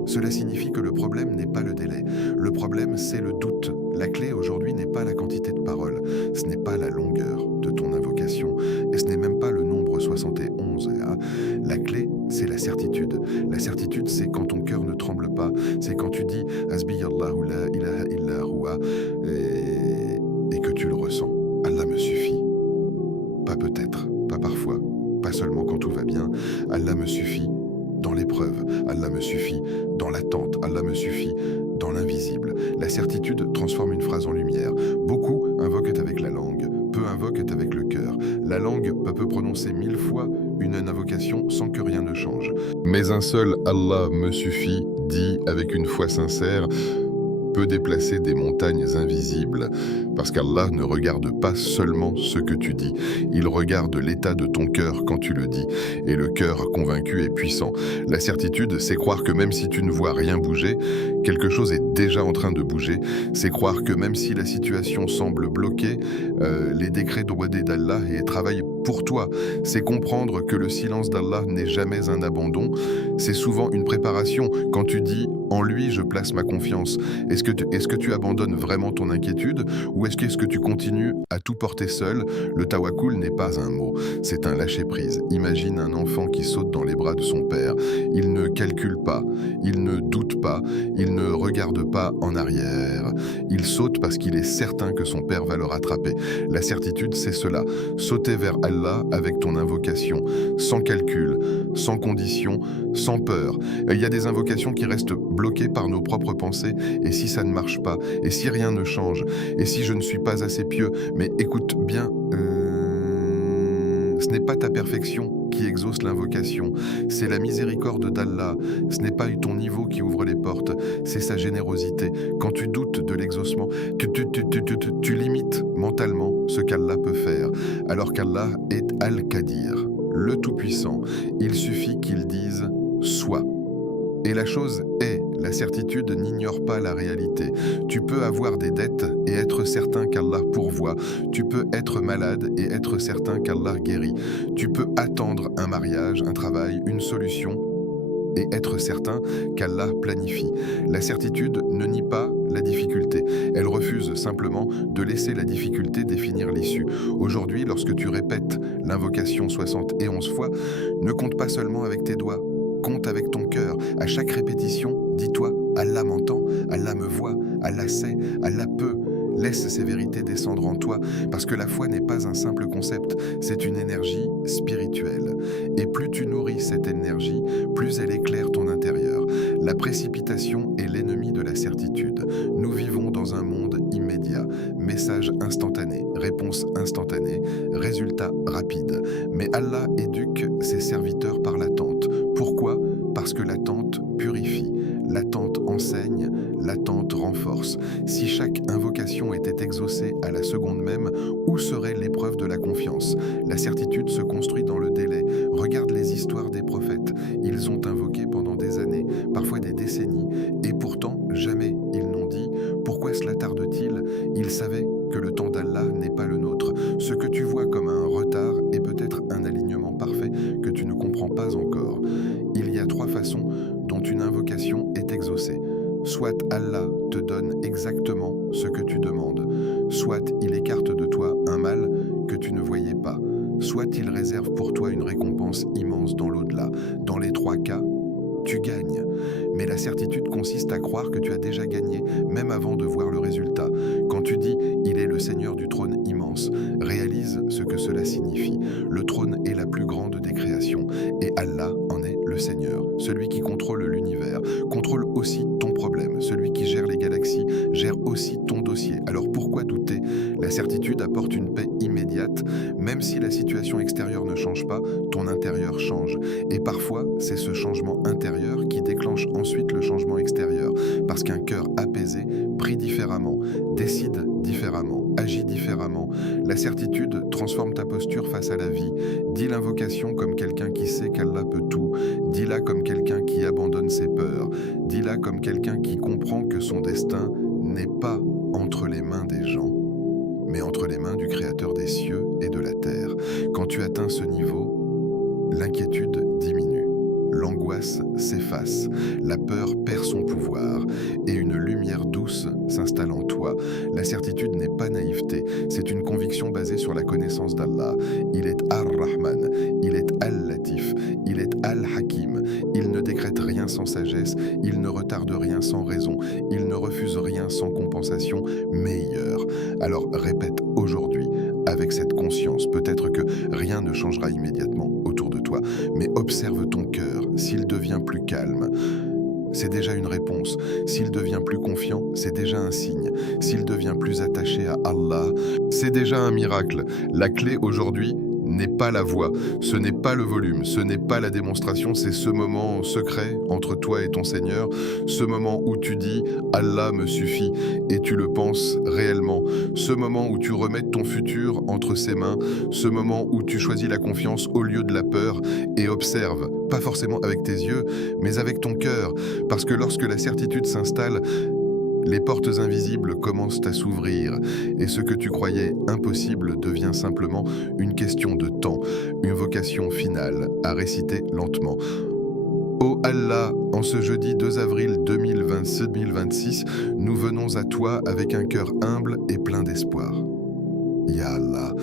Cela signifie que le problème n'est pas le délai, le problème c'est le doute. La clé aujourd'hui n'est pas la quantité de paroles, ce n'est pas la longueur de ton invocation, et ce n'est même pas le nombre 71. La clé, c'est la certitude. La certitude, c'est quand ton cœur ne tremble pas, c'est quand tu dis « Hasbi Allahu la ilaha illa huwa » et que tu le ressens. Allah me suffit. Pas peut-être, pas parfois, pas seulement quand tout va bien. Allah me suffit dans l'épreuve, Allah me suffit dans l'attente, Allah me suffit dans l'invisible. La certitude transforme une phrase en lumière. Beaucoup invoquent avec la langue, peu invoquent avec le cœur. La langue peut prononcer 1000 fois une invocation sans que rien ne change. Mais un seul Allah me suffit, dit avec une foi sincère, peut déplacer des montagnes invisibles, parce qu'Allah ne regarde pas seulement ce que tu dis, il regarde l'état de ton cœur quand tu le dis, et le cœur convaincu est puissant. La certitude, c'est croire que même si tu ne vois rien bouger, quelque chose est déjà en train de bouger. C'est croire que même si la situation semble bloquée, les décrets droités d'Allah et travaillent pour toi. C'est comprendre que le silence d'Allah n'est jamais un abandon, c'est souvent une préparation. Quand tu dis « en lui, je place ma confiance », est-ce que tu abandonnes vraiment ton inquiétude ou est-ce que tu continues à tout porter seul? Le tawakkul n'est pas un mot, c'est un lâcher-prise. Imagine un enfant qui saute dans les bras de son père. Il ne calcule pas, il ne doute pas, il ne regarde pas en arrière. Il saute parce qu'il est certain que son père va le rattraper. La certitude, c'est cela. Sauter vers Allah avec ton invocation, sans calcul, sans condition, sans peur. Il y a des invocations qui restent bloquées par nos propres pensées. Et si ça ne marche pas? Et si rien ne change? Et si je ne suis pas assez pieux? Mais écoute bien, ce n'est pas ta perfection qui exauce l'invocation, c'est la miséricorde d'Allah. Ce n'est pas ton niveau qui ouvre les portes, c'est sa générosité. Quand tu doutes de l'exaucement, tu limites mentalement ce qu'Allah peut faire, alors qu'Allah est Al-Qadir, le Tout-Puissant. Il suffit qu'il dise « soit ». Et la chose est, la certitude n'ignore pas la réalité. Tu peux avoir des dettes et être certain qu'Allah pourvoit. Tu peux être malade et être certain qu'Allah guérit. Tu peux attendre un mariage, un travail, une solution et être certain qu'Allah planifie. La certitude ne nie pas la difficulté. Elle refuse simplement de laisser la difficulté définir l'issue. Aujourd'hui, lorsque tu répètes l'invocation 71 fois, ne compte pas seulement avec tes doigts. Compte avec ton cœur. À chaque répétition, dis-toi « Allah m'entend, Allah me voit, Allah sait, Allah peut ». Laisse ces vérités descendre en toi, parce que la foi n'est pas un simple concept, c'est une énergie spirituelle. Et plus tu nourris cette énergie, plus elle éclaire ton intérieur. La précipitation est l'ennemi de la certitude. Nous vivons dans un monde immédiat. Message instantané, réponse instantanée, résultat rapide. Mais Allah éduque ses serviteurs par l'attente. Pourquoi? Parce que l'attente purifie, l'attente enseigne, l'attente renforce. Si chaque invocation était exaucée à la seconde même, où serait l'épreuve de la confiance? La certitude se construit dans le délai. Regarde les histoires des prophètes. Ils ont invoqué pendant des années, parfois des décennies, et pourtant jamais ils n'ont dit « Pourquoi cela tarde-t-il » Ils savaient que le temps d'Allah n'est pas le nôtre. Ce que tu vois comme un retard est peut-être un alignement parfait que tu ne comprends pas encore. Il y a 3 façons dont une invocation est exaucée. Soit Allah te donne exactement ce que tu demandes, soit il écarte de toi un mal que tu ne voyais pas, soit il réserve pour toi une récompense immense dans l'au-delà. Dans les 3 cas, tu gagnes. Mais la certitude consiste à croire que tu as déjà gagné, même avant de voir le résultat. Quand tu dis « Il est le Seigneur du trône immense », réalise ce que cela signifie. Le trône est la plus grande des créations, et Allah en est le Seigneur. Celui qui contrôle l'univers, contrôle aussi ton problème. Celui qui gère les galaxies, gère aussi ton dossier. Alors pourquoi douter? La certitude apporte une paix immédiate. Même si la situation extérieure ne change pas, ton intérieur change. Et parfois, c'est ce changement intérieur qui déclenche ensuite le changement extérieur. Parce qu'un cœur apaisé prie différemment, décide différemment, agit différemment. La certitude transforme ta posture face à la vie. Dis l'invocation comme quelqu'un qui sait qu'Allah peut tout. Dis-la comme quelqu'un qui abandonne ses peurs. Dis-la comme quelqu'un qui comprend que son destin n'est pas entre les mains des gens, mais entre les mains du Créateur des cieux et de la terre. Quand tu atteins ce niveau, l'inquiétude diminue, l'angoisse s'efface, la peur perd son pouvoir et une lumière douce s'installe en toi. La certitude n'est pas naïveté, c'est une conviction basée sur la connaissance d'Allah. Il est Ar-Rahman, il est Al-Latif, il est Al-Hakim. Il ne décrète rien sans sagesse, il ne retarde rien sans raison, il ne refuse rien sans compensation meilleure. Alors répète aujourd'hui avec cette conscience. Peut-être que rien ne changera immédiatement autour de toi, mais observe ton cœur. S'il devient plus calme, c'est déjà une réponse. S'il devient plus confiant, c'est déjà un signe. S'il devient plus attaché à Allah, c'est déjà un miracle. La clé aujourd'hui n'est pas la voix, ce n'est pas le volume, ce n'est pas la démonstration, c'est ce moment secret entre toi et ton Seigneur, ce moment où tu dis « Allah me suffit » et tu le penses réellement, ce moment où tu remets ton futur entre ses mains, ce moment où tu choisis la confiance au lieu de la peur et observe, pas forcément avec tes yeux, mais avec ton cœur, parce que lorsque la certitude s'installe, les portes invisibles commencent à s'ouvrir et ce que tu croyais impossible devient simplement une question de temps, une vocation finale à réciter lentement. Ô Allah, en ce jeudi 2 avril 2026, nous venons à toi avec un cœur humble et plein d'espoir. Ya Allah,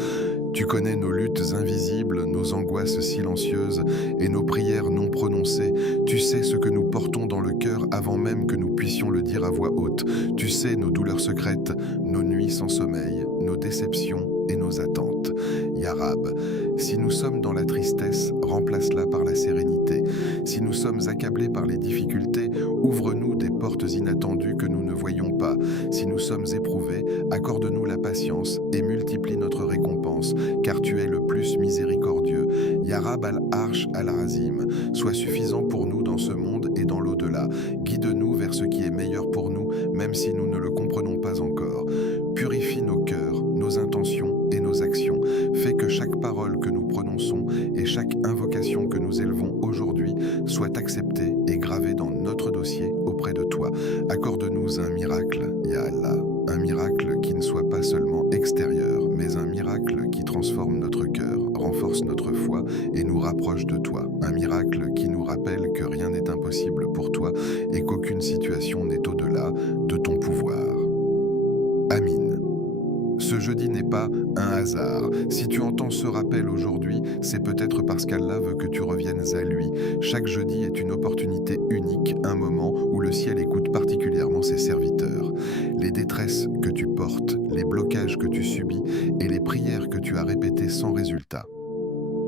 tu connais nos luttes invisibles, nos angoisses silencieuses et nos prières non prononcées. Tu sais ce que nous portons dans le cœur avant même que nous puissions le dire à voix haute. Tu sais nos douleurs secrètes, nos nuits sans sommeil, nos déceptions et nos attentes. Ya Rab, si nous sommes dans la tristesse, remplace-la par la sérénité. Si nous sommes accablés par les difficultés, ouvre-nous des portes inattendues que nous ne voyons pas. Si nous sommes éprouvés, accorde-nous la patience et multiplie notre récompense, car tu es le plus miséricordieux. Ya Rab al-Arsh al-Azim, sois suffisant pour nous dans ce monde et dans l'au-delà. Guide-nous vers ce qui est meilleur pour nous, même si nous ne le comprenons pas encore. Purifie nos cœurs, nos intentions et nos actions. Fais que chaque parole que nous prononçons et chaque invocation que nous élevons aujourd'hui soit acceptée et gravée dans notre dossier auprès de toi. Accorde-nous un miracle, Ya Allah. Un miracle qui ne soit pas seulement extérieur, mais un miracle qui transforme notre cœur, renforce notre foi et nous rapproche de toi. Un miracle qui nous rappelle que rien n'est impossible pour toi et qu'aucune situation n'est au-delà de ton pouvoir. Amin. Ce jeudi n'est pas un hasard. Si tu entends ce rappel aujourd'hui, c'est peut-être parce qu'Allah veut que tu reviennes à lui. Chaque jeudi est une opportunité unique, un moment où le ciel écoute particulièrement ses serviteurs. Les détresses que tu portes, les blocages que tu subis et les prières que tu as répétées sans résultat.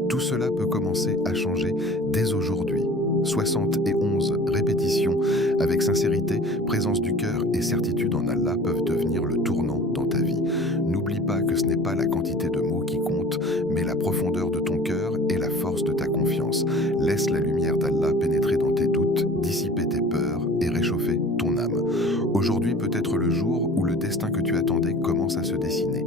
Tout cela peut commencer à changer dès aujourd'hui. 71 répétitions avec sincérité, présence du cœur et certitude en Allah peuvent devenir le tournant dans ta vie. N'oublie pas que ce n'est pas la quantité de mots qui compte, mais la profondeur de ton cœur et la force de ta confiance. Laisse la lumière d'Allah pénétrer dans tes doutes, dissiper tes peurs et réchauffer ton âme. Aujourd'hui peut être le jour où le destin que tu attendais commence à se dessiner.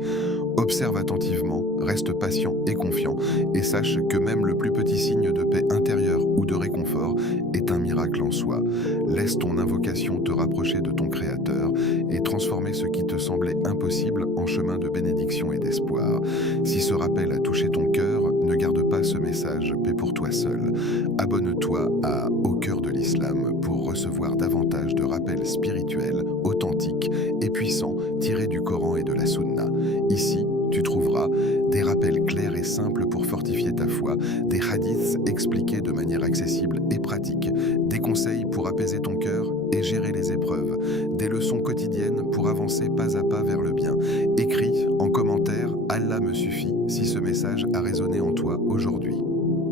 Observe attentivement, reste patient et confiant, et sache que même le plus petit signe de paix intérieure ou de réconfort est un miracle en soi. Laisse ton invocation te rapprocher de ton Créateur et transformer ce qui te semblait impossible en chemin de bénédiction et d'espoir. Si ce rappel a touché ton cœur, ne garde pas ce message, paix pour toi seul. Abonne-toi à Au cœur de l'Islam pour recevoir davantage de rappels spirituels, authentiques et puissants tirés du Coran et de la Sunna. Ici, tu trouveras des rappels clairs et simples pour fortifier ta foi, des hadiths expliqués de manière accessible et pratique, des conseils pour apaiser ton cœur et gérer les épreuves, des leçons quotidiennes pour avancer pas à pas vers le bien. Écris en commentaire « Allah me suffit » si ce message a résonné en toi aujourd'hui.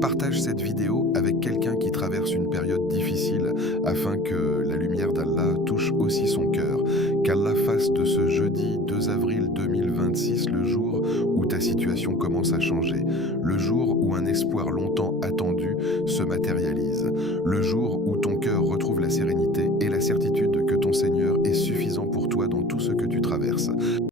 Partage cette vidéo avec quelqu'un qui traverse une période difficile afin que la lumière d'Allah touche aussi son cœur. Qu'Allah fasse de ce jeudi 2 avril 2026 le jour où ta situation commence à changer, le jour où un espoir longtemps attendu se matérialise, le jour où ton cœur retrouve la sérénité